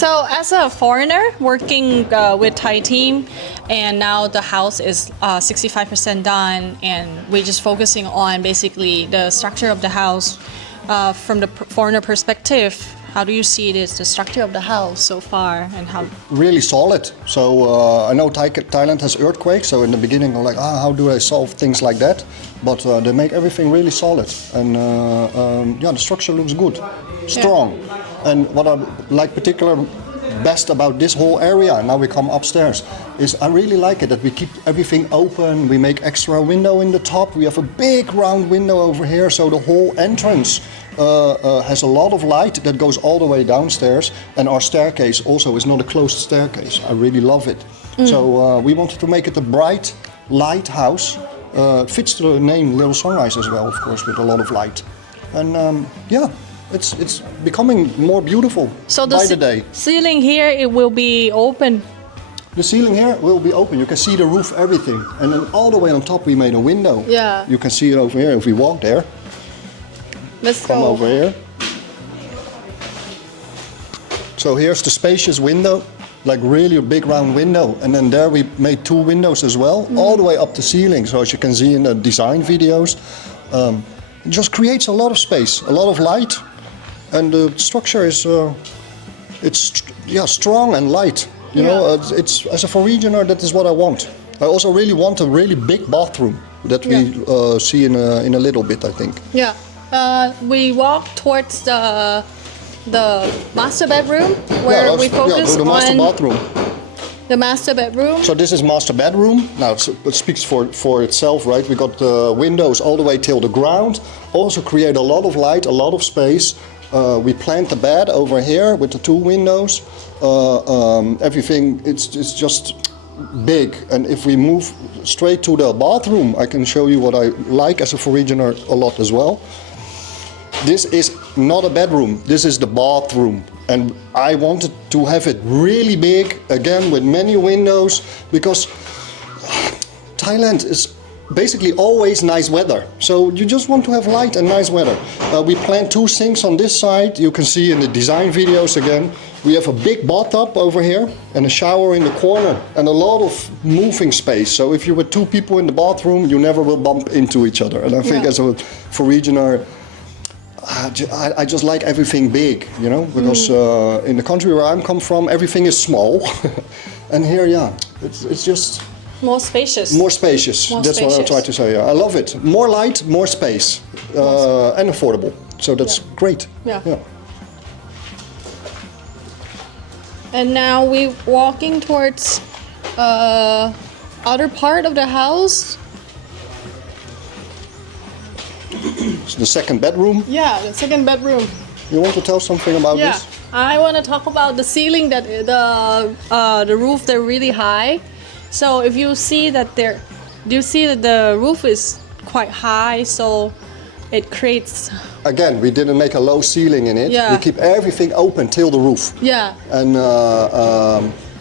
So as a foreigner working with Thai team, and now the house is 65% done, and we're just focusing on basically the structure of the house from the foreigner perspective. How do you see this, the structure of the house so far, and how? Really solid. So I know Thailand has earthquakes, so in the beginning I'm like, how do I solve things like that? But they make everything really solid, and the structure looks good, strong. Yeah. And what I like particular best about this whole area, now we come upstairs, is I really like it that we keep everything open. We make extra window in the top. We have a big round window over here, so the whole entrance has a lot of light that goes all the way downstairs, and our staircase also is not a closed staircase. I really love it. So we wanted to make it a bright, light house. Fits the name Little Sunrise as well, of course, with a lot of light. And it's becoming more beautiful by the day. Ceiling here, it will be open. The ceiling here will be open. You can see the roof, everything. And then all the way on top we made a window. Yeah. You can see it over here if we walk there. Let's Come go over here. So here's the spacious window, like really a big round window. And then there we made two windows as well, all the way up the ceiling. So as you can see in the design videos, it just creates a lot of space, a lot of light. And the structure is, strong and light. You know, it's as a foreigner, that is what I want. I also really want a really big bathroom that we see in a little bit, I think. Yeah. We walk towards the master bedroom where we focus the master bathroom. The master bedroom. So this is master bedroom. Now it speaks for itself, right? We got the windows all the way till the ground. Also create a lot of light, a lot of space. We plant the bed over here with the two windows. Everything, it's just big. And if we move straight to the bathroom, I can show you what I like as a foreigner a lot as well. This is not a bedroom, this is the bathroom. And I wanted to have it really big, again with many windows, because Thailand is basically always nice weather. So you just want to have light and nice weather. We planned two sinks on this side. You can see in the design videos again. We have a big bathtub over here and a shower in the corner and a lot of moving space. So if you were two people in the bathroom, you never will bump into each other. And I think as a foreigner, I just like everything big, you know, because in the country where I'm come from, everything is small. And here, it's just... More spacious. More spacious. That's what I'm trying to say. I love it. More light, more space, and affordable. So that's great. Yeah. And now we're walking towards other part of the house. The second bedroom. Yeah, the second bedroom. You want to tell something about this? I want to talk about the ceiling, that the roof, they're really high. So if you see that the roof is quite high, so it creates... Again, we didn't make a low ceiling in it. Yeah. We keep everything open till the roof. Yeah. And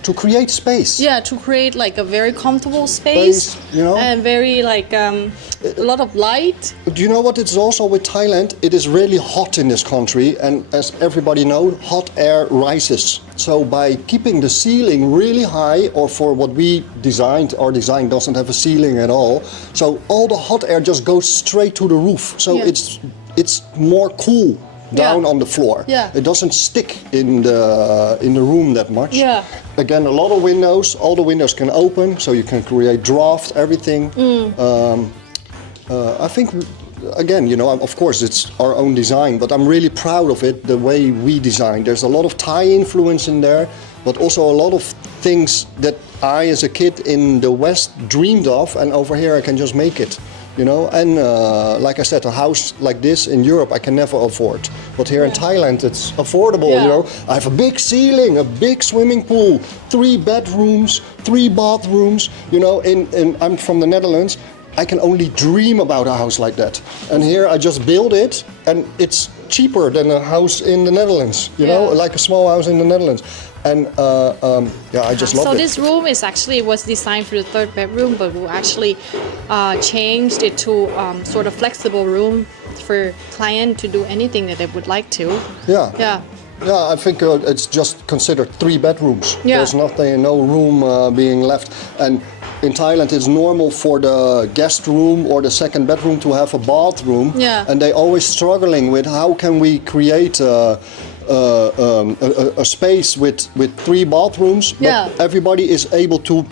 to create space. Yeah, to create like a very comfortable space, you know? And very like a lot of light. Do you know what it's also with Thailand? It is really hot in this country, and as everybody knows, hot air rises. So by keeping the ceiling really high, or for what we designed, our design doesn't have a ceiling at all, so all the hot air just goes straight to the roof. So it's more cool down on the floor. Yeah. It doesn't stick in the room that much. Yeah. Again, a lot of windows. All the windows can open, so you can create draft, everything. I think, again, you know, of course it's our own design, but I'm really proud of it, the way we designed. There's a lot of Thai influence in there, but also a lot of things that I, as a kid in the West, dreamed of, and over here I can just make it. You know, and like I said, a house like this in Europe I can never afford. But here in Thailand it's affordable, you know. I have a big ceiling, a big swimming pool, 3 bedrooms, 3 bathrooms. You know, I'm from the Netherlands. I can only dream about a house like that. And here I just build it, and it's cheaper than a house in the Netherlands, you know, like a small house in the Netherlands. And I just love it. So this room was designed for the third bedroom, but we actually changed it to sort of flexible room for client to do anything that they would like to. Yeah. Yeah. Yeah, I think it's just considered 3 bedrooms. Yeah. There's no room being left. And in Thailand, it's normal for the guest room or the second bedroom to have a bathroom. Yeah. And they always struggling with how can we create a space with 3 bathrooms. But Yeah. everybody is able to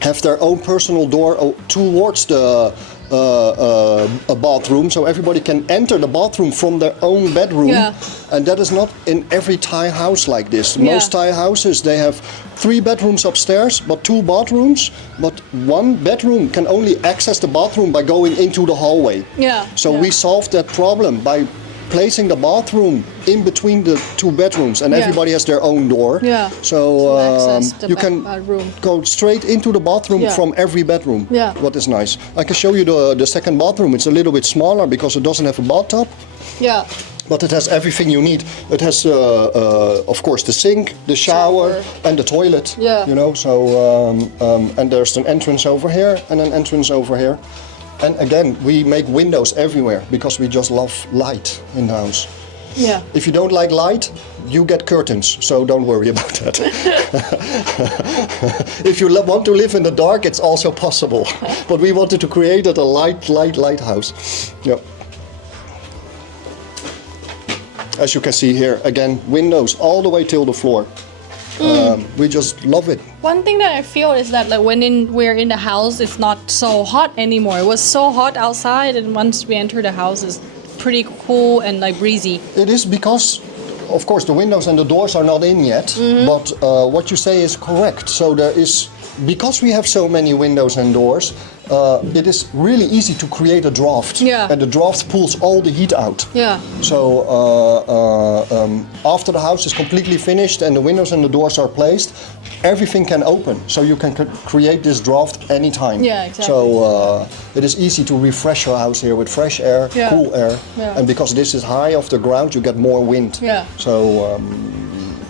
have their own personal door towards the a bathroom, so everybody can enter the bathroom from their own bedroom. Yeah. And that is not in every Thai house like this. Most Thai houses, they have 3 bedrooms upstairs, but 2 bathrooms, but 1 bedroom can only access the bathroom by going into the hallway. Yeah. So we solved that problem by placing the bathroom in between the 2 bedrooms, and everybody has their own door. Yeah. So access the you can bedroom. go straight into the bathroom from every bedroom. Yeah. What is nice. I can show you the second bathroom. It's a little bit smaller because it doesn't have a bathtub. Yeah. But it has everything you need. It has, of course, the sink, the shower, and the toilet. Yeah. You know, so and there's an entrance over here and an entrance over here. And again, we make windows everywhere because we just love light in the house. Yeah. If you don't like light, you get curtains, so don't worry about that. If you want to live in the dark, it's also possible. But we wanted to create a light house. Yeah. As you can see here, again, windows all the way till the floor. We just love it. One thing that I feel is that like we're in the house, it's not so hot anymore. It was so hot outside, and once we enter the house, it's pretty cool and like breezy. It is because, of course, the windows and the doors are not in yet. But what you say is correct. So there is, because we have so many windows and doors, it is really easy to create a draft. Yeah. And the draft pulls all the heat out. Yeah. So after the house is completely finished and the windows and the doors are placed, everything can open. So you can create this draft anytime. Yeah, exactly. So it is easy to refresh your house here with fresh air, cool air. Yeah. And because this is high off the ground, you get more wind. Yeah. So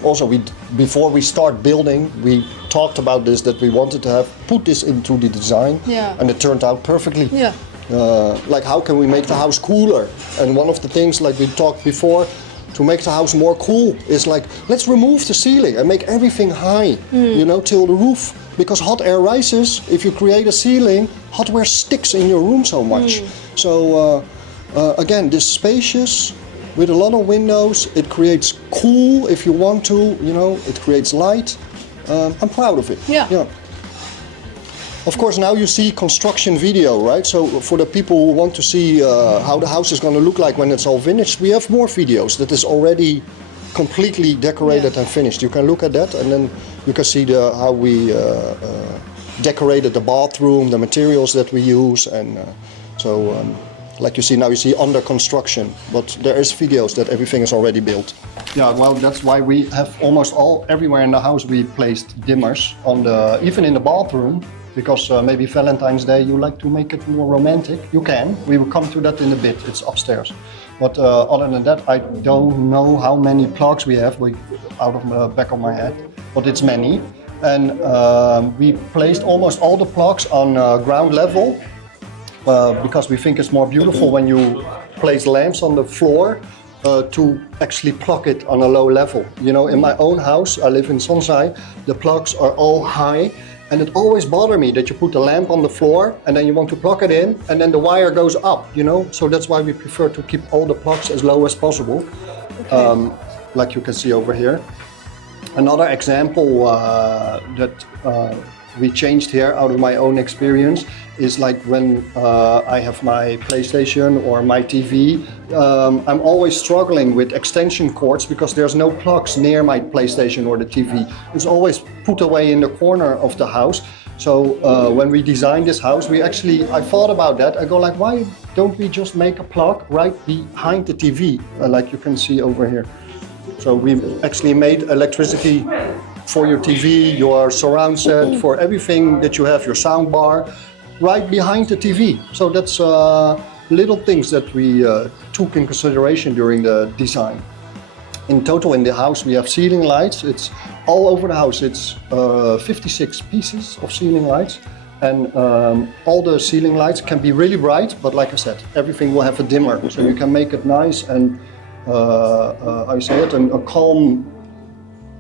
also, before we start building, we talked about this, that we wanted to put this into the design, and it turned out perfectly. Yeah. Like how can we make the house cooler? And one of the things, like we talked before, to make the house more cool is like, let's remove the ceiling and make everything high, you know, till the roof. Because hot air rises, if you create a ceiling, hot air sticks in your room so much. So again, this spacious, with a lot of windows, it creates cool if you want to, you know, it creates light. I'm proud of it. Yeah. Of course, now you see construction video, right? So for the people who want to see how the house is going to look like when it's all finished, we have more videos that is already completely decorated and finished. You can look at that, and then you can see how we decorated the bathroom, the materials that we use, and like you see now, you see under construction, but there is videos that everything is already built. Yeah, well, that's why we have almost everywhere in the house we placed dimmers on even in the bathroom, because maybe Valentine's Day you like to make it more romantic. You can. We will come to that in a bit. It's upstairs. But other than that, I don't know how many plugs we have out of the back of my head, but it's many. And we placed almost all the plugs on ground level. Because we think it's more beautiful when you place lamps on the floor to actually plug it on a low level. You know, in my own house, I live in Sonsai, the plugs are all high, and it always bothers me that you put the lamp on the floor and then you want to plug it in and then the wire goes up, you know? So that's why we prefer to keep all the plugs as low as possible, like you can see over here. Another example that we changed here out of my own experience is like when I have my PlayStation or my TV, I'm always struggling with extension cords because there's no plugs near my PlayStation or the TV. It's always put away in the corner of the house. So when we designed this house, I thought about that. I go like, why don't we just make a plug right behind the TV, like you can see over here. So we actually made electricity for your TV, your surround set, for everything that you have, your sound bar, right behind the TV. So that's little things that we took in consideration during the design. In total in the house we have ceiling lights. It's all over the house. It's 56 pieces of ceiling lights. And all the ceiling lights can be really bright, but like I said, everything will have a dimmer. So you can make it nice and how you say it, a calm,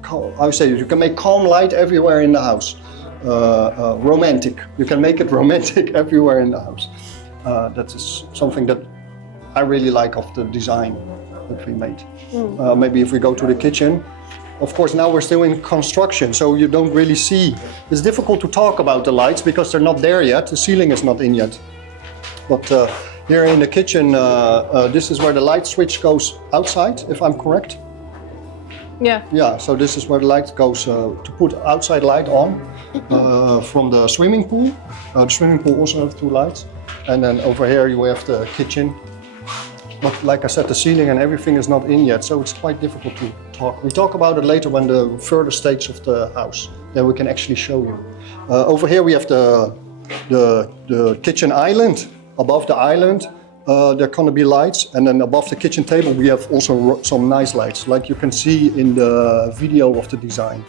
how you say it, you can make calm light everywhere in the house. Romantic, you can make it romantic everywhere in the house. That is something that I really like of the design that we made. Maybe if we go to the kitchen, of course now we're still in construction, so you don't really see. It's difficult to talk about the lights because they're not there yet, the ceiling is not in yet. But here in the kitchen, this is where the light switch goes outside, if I'm correct. Yeah. Yeah, so this is where the light goes to put outside light on from the swimming pool. The swimming pool also has 2 lights. And then over here you have the kitchen. But like I said, the ceiling and everything is not in yet, so it's quite difficult to talk. We talk about it later when the further stage of the house, then we can actually show you. Over here we have the kitchen island. Above the island, there are going to be lights, and then above the kitchen table we have also some nice lights, like you can see in the video of the design.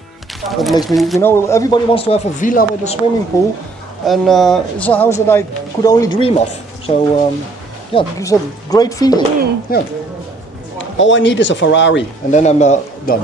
That makes me, everybody wants to have a villa with a swimming pool, and it's a house that I could only dream of. So yeah, it gives a great feeling. Yeah. All I need is a Ferrari, and then I'm done.